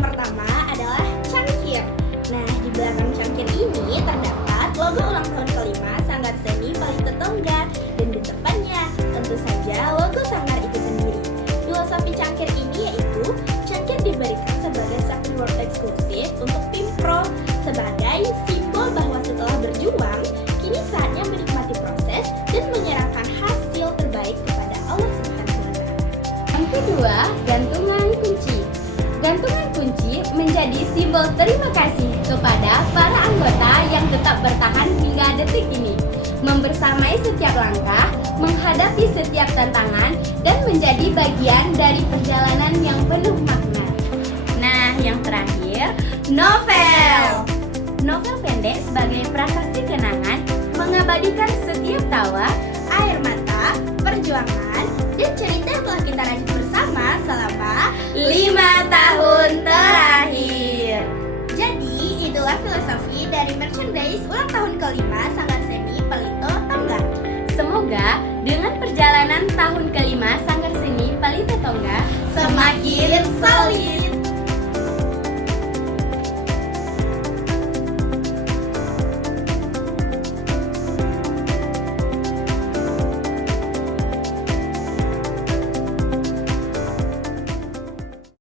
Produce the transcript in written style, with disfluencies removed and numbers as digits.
Yang pertama adalah cangkir. Nah, di belakang cangkir ini terdapat logo ulang tahun kelima Sanggar Seni Palito Tongga. Dan di depannya tentu saja logo sanggar itu sendiri. Filosofi cangkir ini yaitu cangkir diberikan sebagai satu reward eksklusif untuk tim pro sebagai simbol bahwa setelah berjuang, kini saatnya menikmati proses dan menyerahkan hasil terbaik kepada Allah Subhanahu wa Ta'ala. Yang kedua, gantungan kunci. Gantungan kunci menjadi simbol terima kasih kepada para anggota yang tetap bertahan hingga detik ini, membersamai setiap langkah, menghadapi setiap tantangan, dan menjadi bagian dari perjalanan yang penuh makna. Nah, yang terakhir, novel. Novel pendek sebagai prasasti kenangan mengabadikan setiap tawa, Air mata, perjuangan, dan cerita yang telah kita rajut bersama selama 5 tahun terakhir. Jadi, itulah filosofi dari merchandise ulang tahun kelima Sanggar Seni Palito Tongga. Semoga dengan perjalanan tahun kelima Sanggar Seni Palito Tongga Semakin solid.